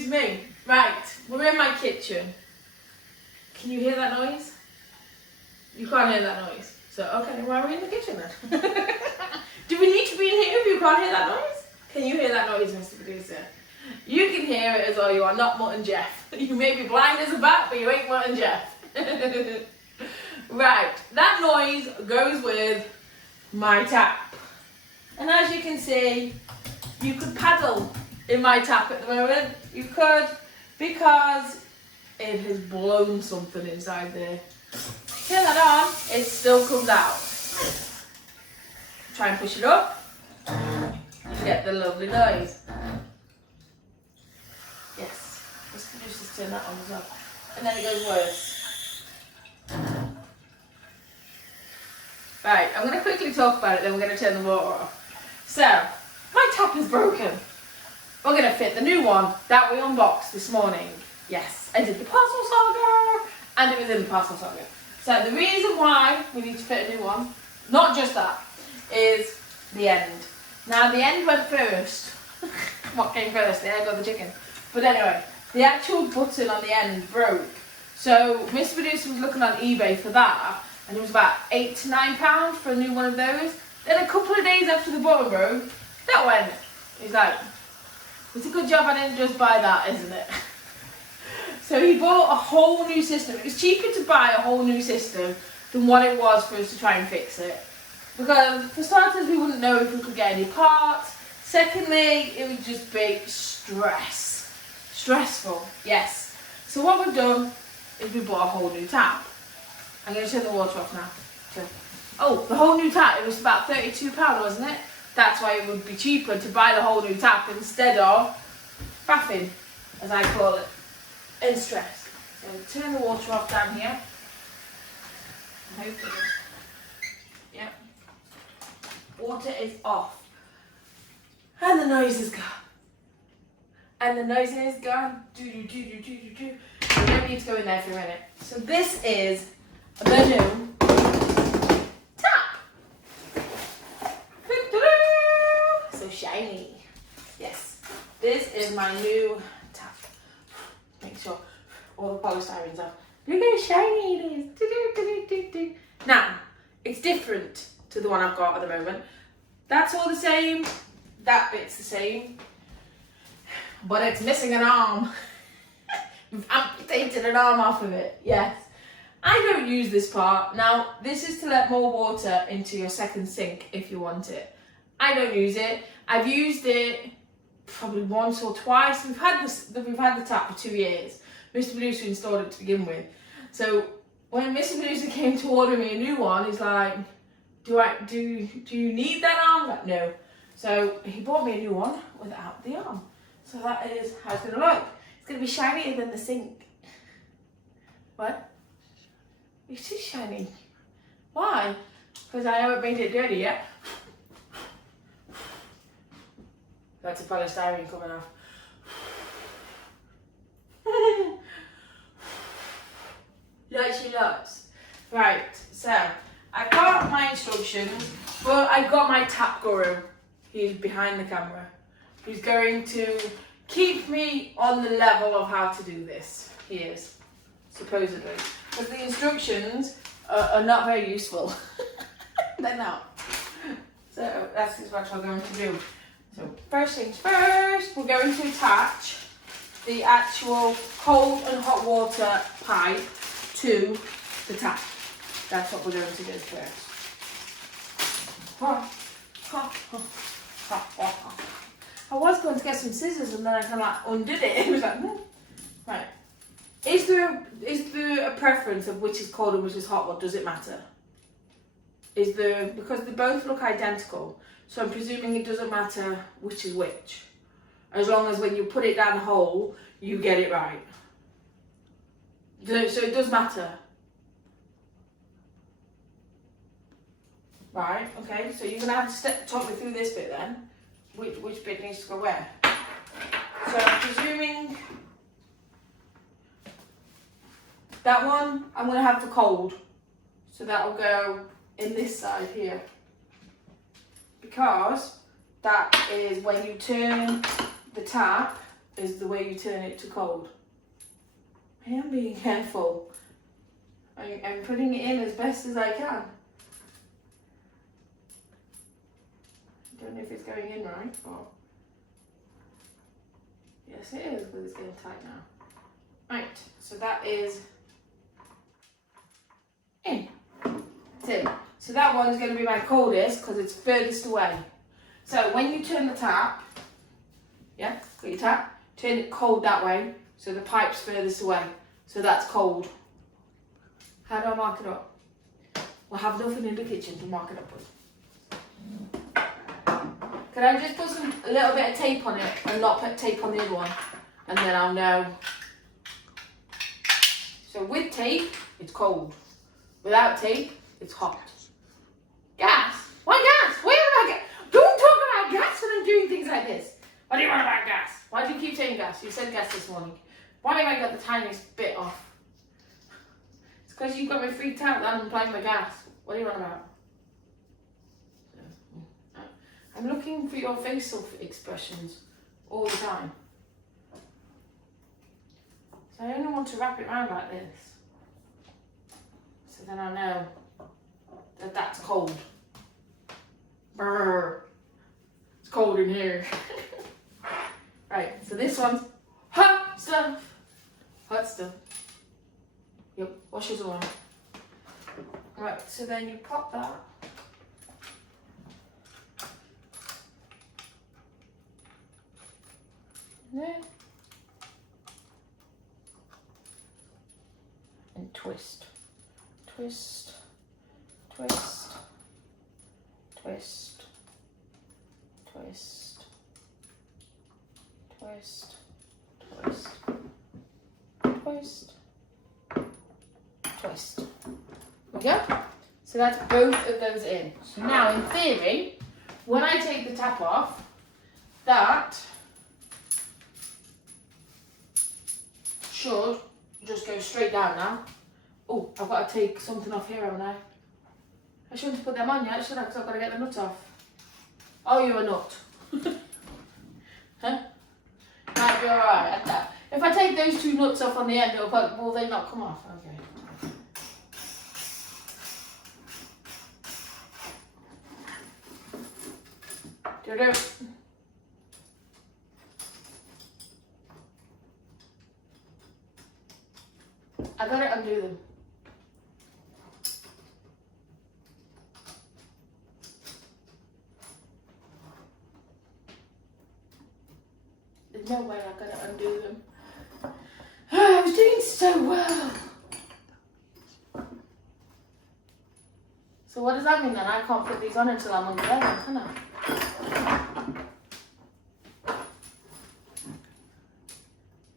Excuse me. Right, we're in my kitchen. Can you hear that noise? You can't hear that noise. So, okay, why are we in the kitchen then? Do we need to be in here if you can't hear that noise? Can you hear that noise, Mr. Producer? You can hear it as well. You are not Mutt and Jeff. You may be blind as a bat, but you ain't Mutt and Jeff. Right, that noise goes with my tap. And as you can see, you could paddle in my tap at the moment. You could, because it has blown something inside there. Turn that on, it still comes out. Try and push it up, you get the lovely noise. Yes, let's just turn that on as well. And then it goes worse. Right, I'm going to quickly talk about it, then we're going to turn the water off. So, my tap is broken. We're going to fit the new one that we unboxed this morning. Yes, I did the parcel saga, and it was in the parcel saga. So the reason why we need to fit a new one, not just that, is the end. Now the end went first. What came first, the egg or the chicken? But anyway, the actual button on the end broke. So Mr. Producer was looking on eBay for that, and it was about £8 to £9 for a new one of those. Then a couple of days after the button broke, that went. He's like, it's a good job I didn't just buy that, isn't it? So he bought a whole new system. It was cheaper to buy a whole new system than what it was for us to try and fix it. Because for starters, we wouldn't know if we could get any parts. Secondly, it would just be stressful, yes. So what we've done is we bought a whole new tap. I'm going to turn the water off now. So, oh, the whole new tap, it was about £32, wasn't it? That's why it would be cheaper to buy the whole new tap instead of faffing, as I call it, and stress. So turn the water off down here. Hopefully. Yep. Water is off. And the noise is gone. And the noise is gone. Do. We don't need to go in there for a minute. So this is the new tap. So shiny. Yes. This is my new tap. Make sure all the polystyrene's off. Look how shiny it is. Now, it's different to the one I've got at the moment. That's all the same. That bit's the same. But it's missing an arm. We've amputated an arm off of it. Yes. I don't use this part. Now, this is to let more water into your second sink if you want it. I don't use it. I've used it probably once or twice. We've had the tap for 2 years. Mr. Producer installed it to begin with. So when Mr. Producer came to order me a new one, he's like, do you need that arm? Like, no. So he bought me a new one without the arm. So that is how it's gonna look. It's gonna be shinier than the sink. What? It is shiny. Why? Because I haven't made it dirty yet. That's a polystyrene coming off. Like she loves. Right, so I got my instructions, but I got my tap guru. He's behind the camera. He's going to keep me on the level of how to do this. He is, supposedly. But the instructions are not very useful. They're not. So that's what we're going to do. So first things first, we're going to attach the actual cold and hot water pipe to the tap. That's what we're going to do first. I was going to get some scissors and then I kind of like undid it. It was like, right. Is there a preference of which is cold and which is hot, or does it matter? Because they both look identical, so I'm presuming it doesn't matter which is which, as long as when you put it down the hole, you get it right. So it does matter. Right, okay, so you're going to have to talk me through this bit then. Which bit needs to go where? So I'm presuming that one, I'm going to have the cold. So that'll go in this side here. Because that is when you turn the tap, is the way you turn it to cold. I am being careful. I'm putting it in as best as I can. I don't know if it's going in right, or... Yes, it is, but it's getting tight now. Right, so that is in. It's in. So that one's going to be my coldest because it's furthest away. So when you turn the tap, yeah, got your tap, turn it cold that way, so the pipe's furthest away. So that's cold. How do I mark it up? We'll have nothing in the kitchen to mark it up with. Could I just put a little bit of tape on it and not put tape on the other one? And then I'll know. So with tape, it's cold. Without tape, it's hot. Gas? Why gas? Why about gas? Don't talk about gas when I'm doing things like this. What do you want about gas? Why do you keep saying gas? You said gas this morning. Why have I got the tiniest bit off? It's because you got me freaked out that I'm playing the gas. What do you want about? I'm looking for your facial expressions all the time. So I only want to wrap it around like this. So then I know that that's cold. Brrr. It's cold in here. Right, so this one's hot stuff. Hot stuff. Yep, washes on. Right, so then you pop that. There. And twist. Twist. Twist. Twist. Twist. Twist. Twist. Twist. Twist. There we go. So that's both of those in. So now in theory, when I take the tap off, that should just go straight down now. Oh, I've got to take something off here, haven't I? I shouldn't have put them on yet, should I? Because I've got to get the nuts off. Oh, you're a nut. Huh? Might be alright at that. If I take those two nuts off on the end, will they not come off? Okay. Do-do. I gotta undo them. There's no way I'm gonna undo them. I was doing so well. So what does that mean then? I can't put these on until I'm on the bed, can I?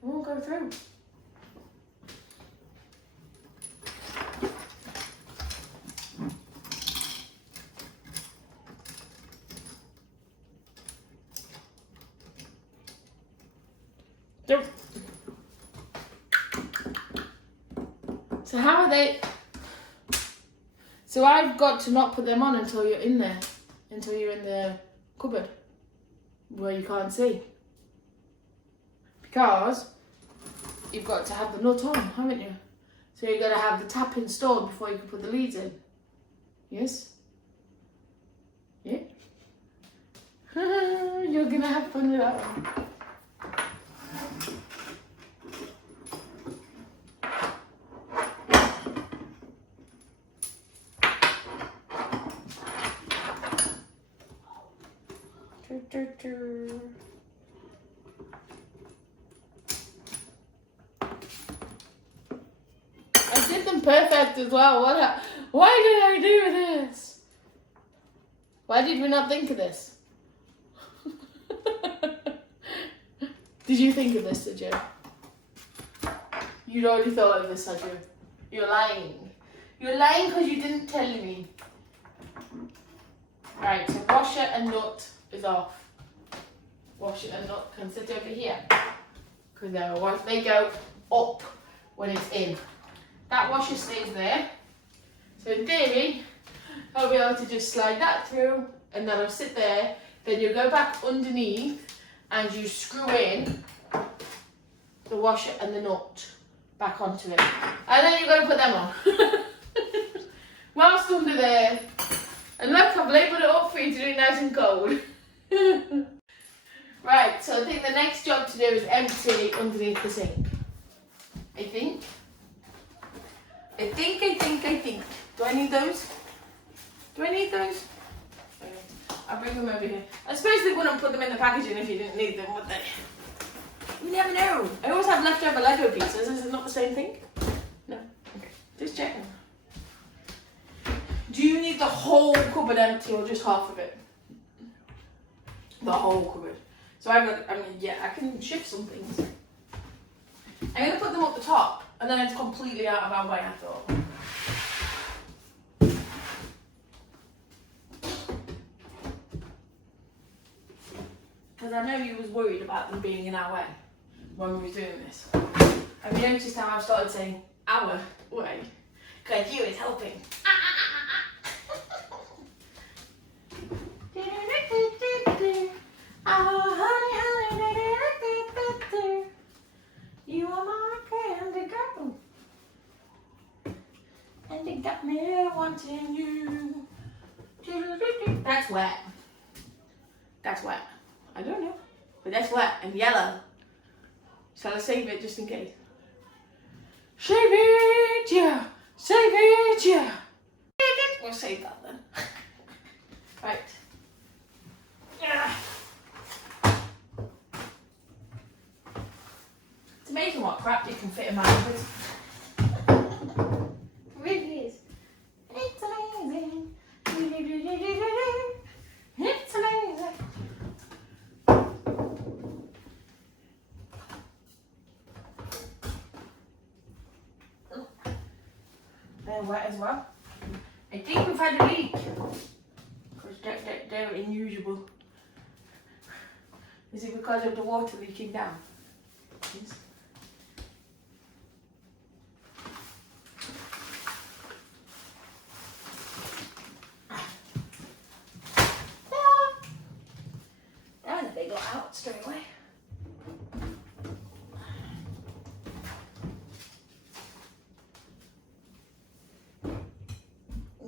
It won't go through. So how are they? So I've got to not put them on until you're in there, until you're in the cupboard where you can't see. Because you've got to have the nut on, haven't you? So you've got to have the tap installed before you can put the leads in. Yes? Yeah? You're going to have fun with that one. I did them perfect as well. Why did I do this? Why did we not think of this? Did you think of this, did you? You'd already thought of this, had you? You're lying. You're lying because you didn't tell me. Right, so washer and nut is off. Washer and nut can sit over here. Because they go up when it's in. That washer stays there. So in theory, I'll be able to just slide that through and that'll sit there. Then you go back underneath and you screw in the washer and the nut back onto it. And then you've got to put them on. Whilst under there. And look, I've labelled it up for you to do it nice and cold. Right, so I think the next job to do is empty underneath the sink. I think. Do I need those? I'll bring them over here. I suppose they wouldn't put them in the packaging if you didn't need them, would they? You never know. I always have leftover Lego pieces. Is it not the same thing? No. Okay. Just checking. Do you need the whole cupboard empty or just half of it? The whole cupboard. So I can shift some things. I'm going to put them up the top and then it's completely out of our way, I thought. Because I know you was worried about them being in our way when we were doing this. Have you noticed how I've started saying our way? Because you is helping. Oh, honey, you are my candy girl, and it got me wanting you. That's wet. I don't know, but that's wet and yellow. Shall I save it just in case? Save it, yeah. We'll save that then. Right. Yeah. It's amazing what crap you can fit in my hand. It really is. It's amazing. It's amazing. They're wet as well. I think we've had a leak. Because they're unusual. Is it because of the water leaking down? Yes. And they got out straight away.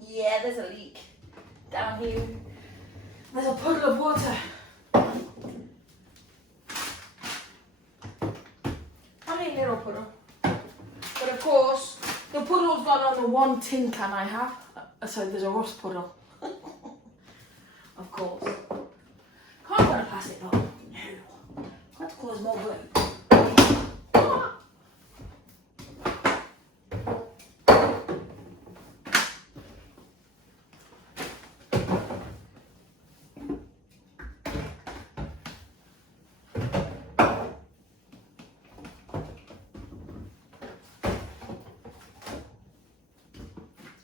Yeah, there's a leak down here. There's a puddle of water. Only a little puddle. But of course, the puddle's not on the one tin can I have. So there's a rust puddle. Of course. Can't put a plastic bottle. No. Got to cause more work.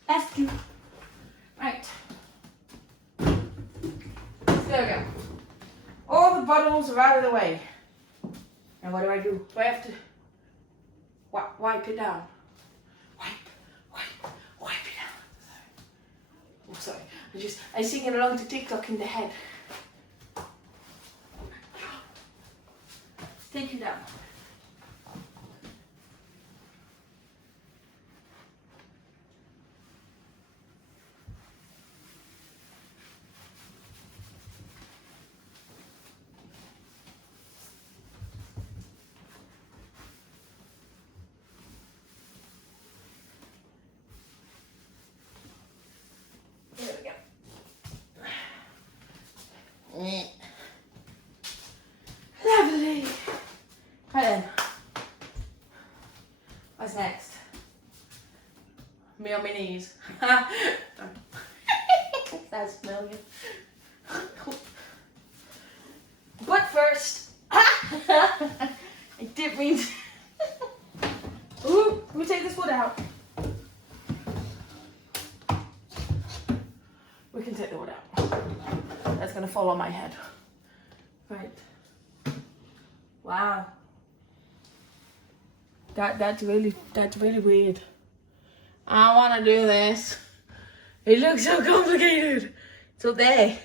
That's cute. Right. There we go. All the bottles are out of the way. And what do? Do I have to wipe it down? Wipe it down. Oh, sorry. I'm singing along to TikTok in the head. Take it down. There we go. Lovely. Right then. What's next? Me on my knees. That's familiar. But first, I didn't mean to. Ooh, let me take this wood out. We can take the wood out. That's gonna fall on my head. Right. Wow. That's really weird. I wanna do this. It looks so complicated. It's up there.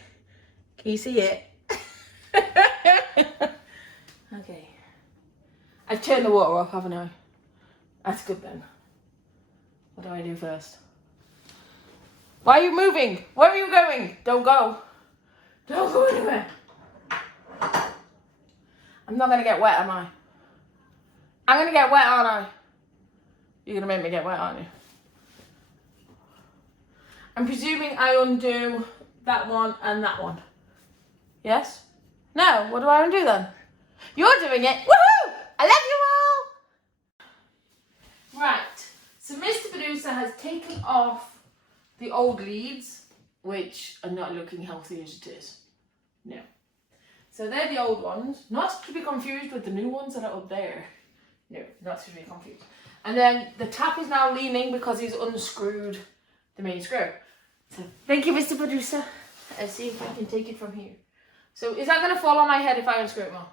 Can you see it? Okay. I've turned the water off, haven't I? That's good then. What do I do first? Why are you moving? Where are you going? Don't go. Don't go anywhere. I'm not going to get wet, am I? I'm going to get wet, aren't I? You're going to make me get wet, aren't you? I'm presuming I undo that one and that one. Yes? No, what do I undo then? You're doing it. Woohoo! I love you all! Right, so Mr. Producer has taken off the old leads, which are not looking healthy as it is. No. So they're the old ones, not to be confused with the new ones that are up there. No, not to be confused. And then the tap is now leaning because he's unscrewed the main screw. So thank you, Mr. Producer. Let's see if I can take it from here. So is that going to fall on my head if I unscrew it more?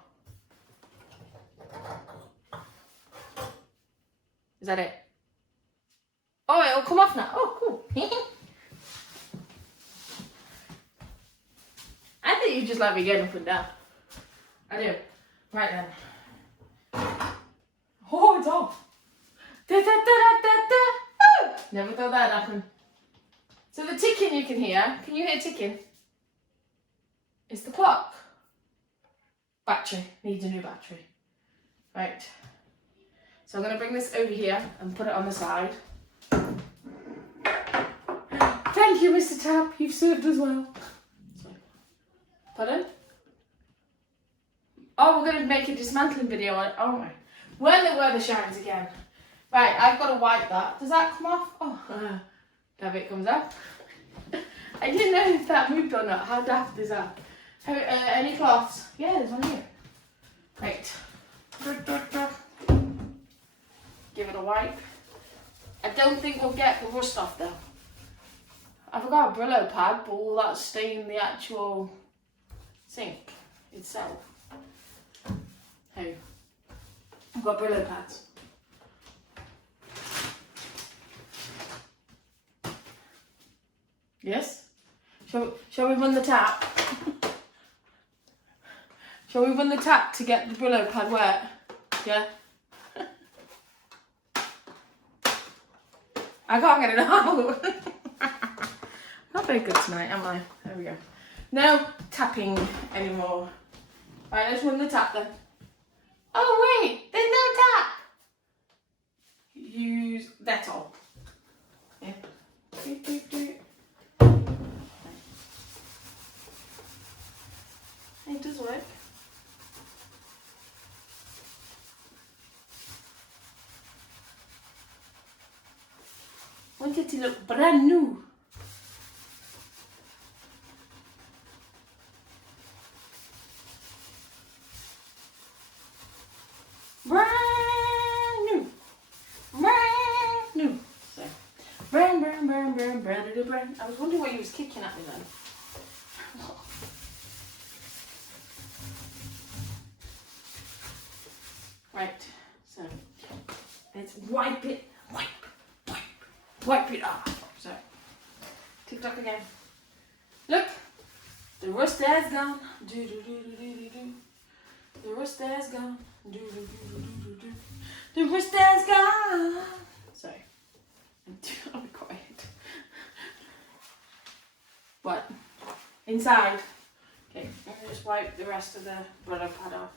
Is that it? Oh, it'll come off now. Oh, cool. I think you just let me get up and down. I do. Right then. Oh, it's off. Da, da, da, da, da, da. Oh! Never thought that'd happen. So the ticking you can hear. Can you hear ticking? It's the clock. Battery. Needs a new battery. Right. So I'm going to bring this over here and put it on the side. Thank you, Mr. Tap. You've served us well. Sorry. Pardon? Oh, we're going to make a dismantling video on it. Oh my. When the weather shines again. Right, I've got to wipe that. Does that come off? Oh, that bit comes up. I didn't know if that moved or not. How daft is that? Any cloths? Yeah, there's one here. Right. Give it a wipe. I don't think we'll get the rust off though. I've got a Brillo pad, but will that stain the actual sink itself? Hey, I've got Brillo pads. Yes? Shall we run the tap? Shall we run the tap to get the Brillo pad wet? Yeah? I can't get it out. Not very good tonight, am I? There we go. No tapping anymore. Right, let's run the tap then. Oh wait, there's no tap. Use Dettol. Yeah. It does work. Want it to look brand new. Brand new. Brand new. So, brand. I was wondering why you was kicking at me then. Right, so let's wipe it. Wipe it off. So, TikTok again. Look, the rust has gone. Do. The rust has gone. Do. The rust has gone. Sorry, I'm too quiet. What? Inside. Okay, I'm gonna just wipe the rest of the Brillo pad off,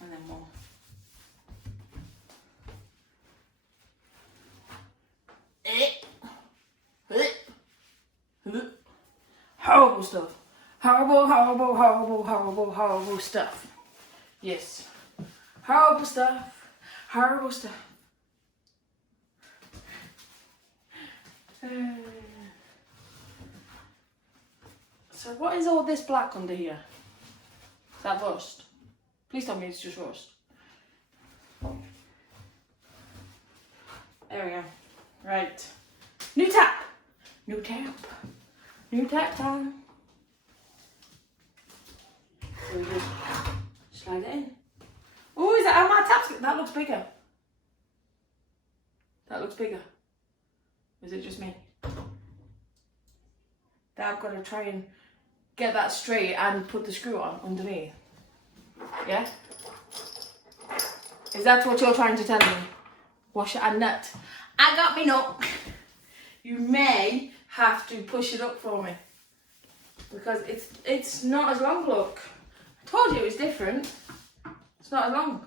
and then we'll. Horrible stuff. Horrible stuff. Yes. Horrible stuff. So what is all this black under here? Is that rust? Please tell me it's just rust. There we go. Right. New tap time. So we just slide it in. Oh, is that how my tap's? That looks bigger. Is it just me? Now I've got to try and get that straight and put the screw on underneath. Yeah? Is that what you're trying to tell me? Wash it and nut. I got me nut. You may have to push it up for me. Because it's not as long, look. I told you it was different. It's not as long.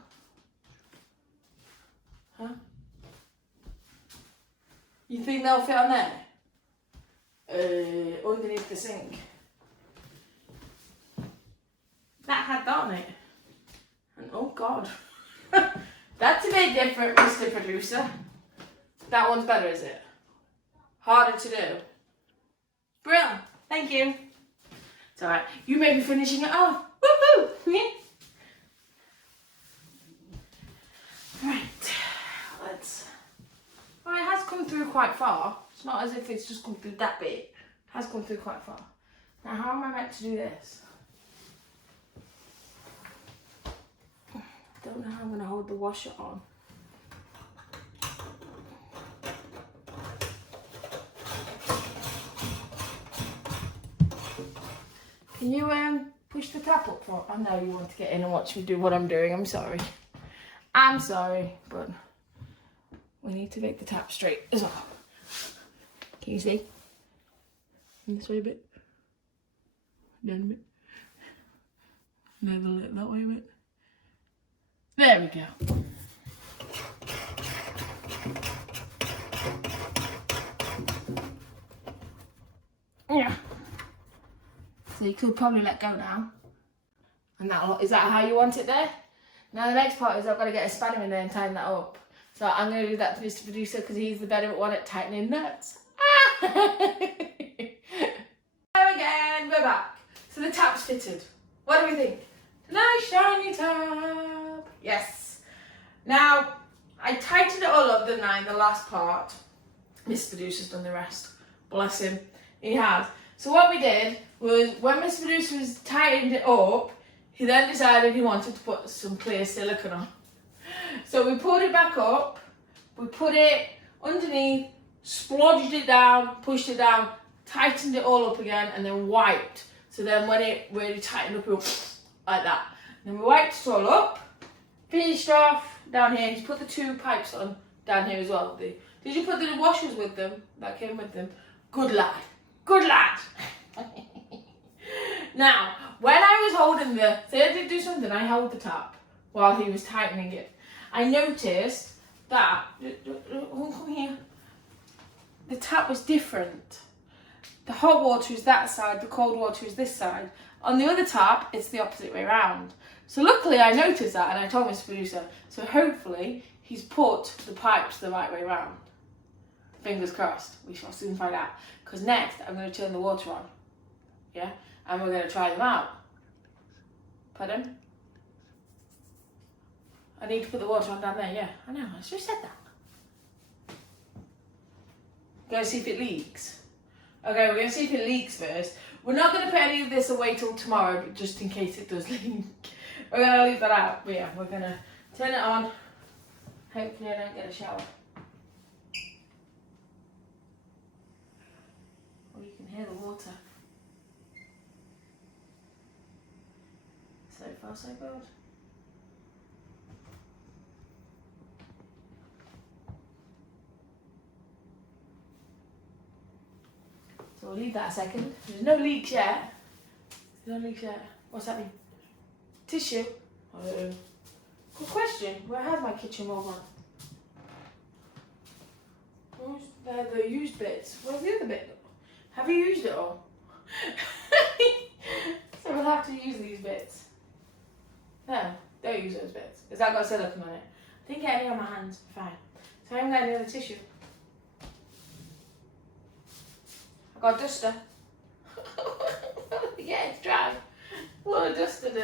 Huh? You think they'll fit on there? Underneath the sink. That had that on it. And oh God. That's a bit different, Mr. Producer. That one's better, is it? Harder to do. Brilliant. Thank you. It's alright. You may be finishing it off. Woo-hoo! Yeah. Right. Let's... Well, it has come through quite far. It's not as if it's just come through that bit. It has come through quite far. Now, how am I meant to do this? I don't know how I'm going to hold the washer on. Can you push the tap up for? I know you want to get in and watch me do what I'm doing. I'm sorry. I'm sorry, but we need to make the tap straight as well. Can you see? This way a bit. Down a bit. Another lip that way a bit. There we go. Yeah. So you could probably let go now. And is that how you want it there? Now the next part is I've got to get a spanner in there and tighten that up. So I'm going to do that to Mr. Producer because he's the better one at tightening nuts. Hello again, we're back. So the tap's fitted. What do we think? Nice shiny tap. Yes. Now, I tightened it all up, didn't I, in the last part. Mr. Producer's done the rest. Bless him. He has. So what we did was, when Mr. Producer was tightened it up, he then decided he wanted to put some clear silicone on. So we pulled it back up, we put it underneath, splodged it down, pushed it down, tightened it all up again, and then wiped. So then when it really tightened up, it went like that. And then we wiped it all up, finished off down here. He's put the 2 pipes on down here as well. Did you put the washers with them? That came with them. Good lad. Good lad. Now, when I was holding say I did do something, I held the tap while he was tightening it. I noticed that, come here, the tap was different. The hot water is that side, the cold water is this side. On the other tap, it's the opposite way around. So luckily I noticed that and I told Mr. Producer. So hopefully he's put the pipes the right way around. Fingers crossed, we shall soon find out. Because next I'm going to turn the water on. Yeah? And we're going to try them out. Pardon? I need to put the water on down there, yeah. I know, I just said that. Go see if it leaks. Okay, we're going to see if it leaks first. We're not going to put any of this away till tomorrow, but just in case it does leak. We're going to leave that out. But yeah, we're going to turn it on. Hopefully I don't get a shower. Oh, you can hear the water. So far, so good. So we'll leave that a second. There's no leaks yet. There's no leaks yet. What's that mean? Tissue? Good question. Where has my kitchen roll gone? Where's the used bits? Where's the other bit? Have you used it all? So we'll have to use these bits. No, don't use those bits. Because that got silicone on it. I didn't get any on my hands. Fine. So I haven't got any other tissue. I got a duster. Yeah, it's dry. What a duster do?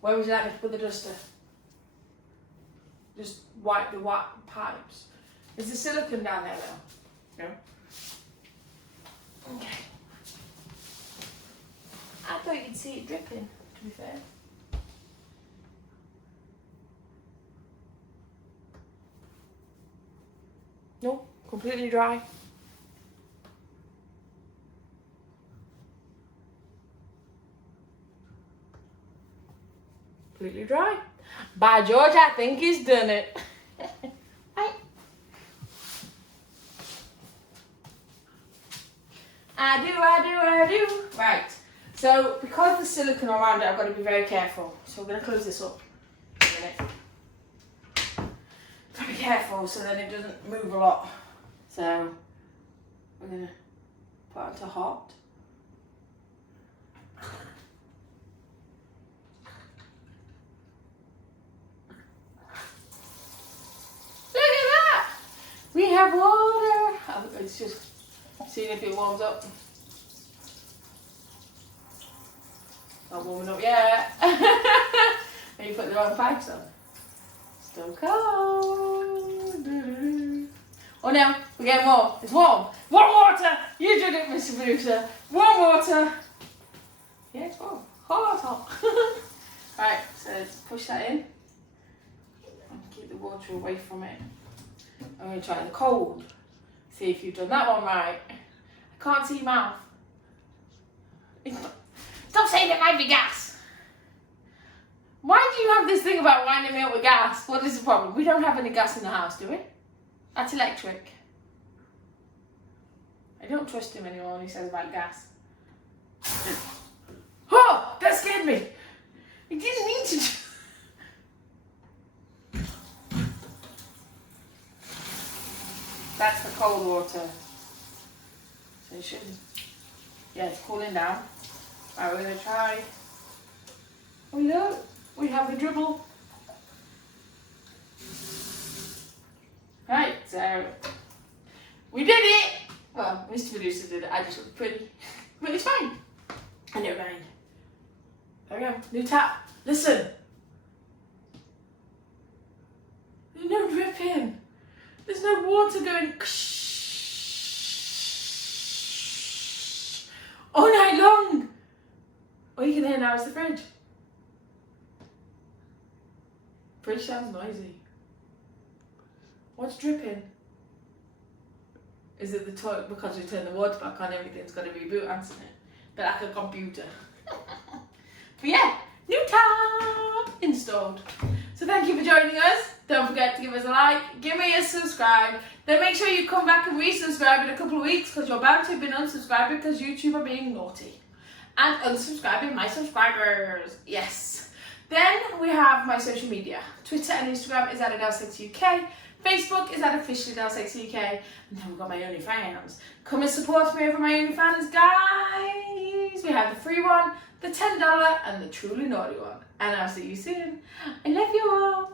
Where would you like me to put the duster? Just wipe the pipes. Is the silicone down there though? No? Okay. I thought you could see it dripping, to be fair. No, completely dry. completely dry. By George, I think he's done it. Right. I do. Right. So, because the silicone around it, I've got to be very careful. So, I'm going to close this up in a minute. Got to be careful so that it doesn't move a lot. So, we're going to put it to hot. Look at that! We have water. Oh, it's just seeing if it warms up. Not warming up yet. And you put the wrong pipes on. Still cold. Oh no, we're getting warm. It's warm. Warm water! You did it, Mr. Producer. Warm water. Yeah, it's warm. Hot. Right, so let's push that in. And keep the water away from it. I'm going to try the cold. See if you've done that one right. I can't see your mouth. Stop saying it might be gas. Why do you have this thing about winding me up with gas? What is the problem? We don't have any gas in the house, do we? That's electric. I don't trust him anymore when he says about gas. Oh, that scared me. He didn't mean to. That's the cold water. So it shouldn't. Yeah, it's cooling down. Right, we're going to try. Oh look, we have a dribble. Right, so we did it. Well, Mr. Producer did it. I just look pretty. But it's fine. I don't mind. There we go. New tap. Listen. There's no dripping. There's no water going all night long. All you can hear now is the fridge. Fridge sounds noisy. What's dripping? Is it the toilet because we turned the water back on, everything's got to reboot, hasn't it? But like a computer. But yeah, new tab installed. So thank you for joining us. Don't forget to give us a like, give me a subscribe. Then make sure you come back and resubscribe in a couple of weeks because you're about to have been unsubscribed because YouTube are being naughty. And unsubscribing my subscribers. Yes. Then we have my social media. Twitter and Instagram is at Adelesexyuk. Facebook is at officially Adelesexyuk. And then we've got my OnlyFans. Come and support me over my OnlyFans, guys. We have the free one, the $10 and the truly naughty one. And I'll see you soon. I love you all.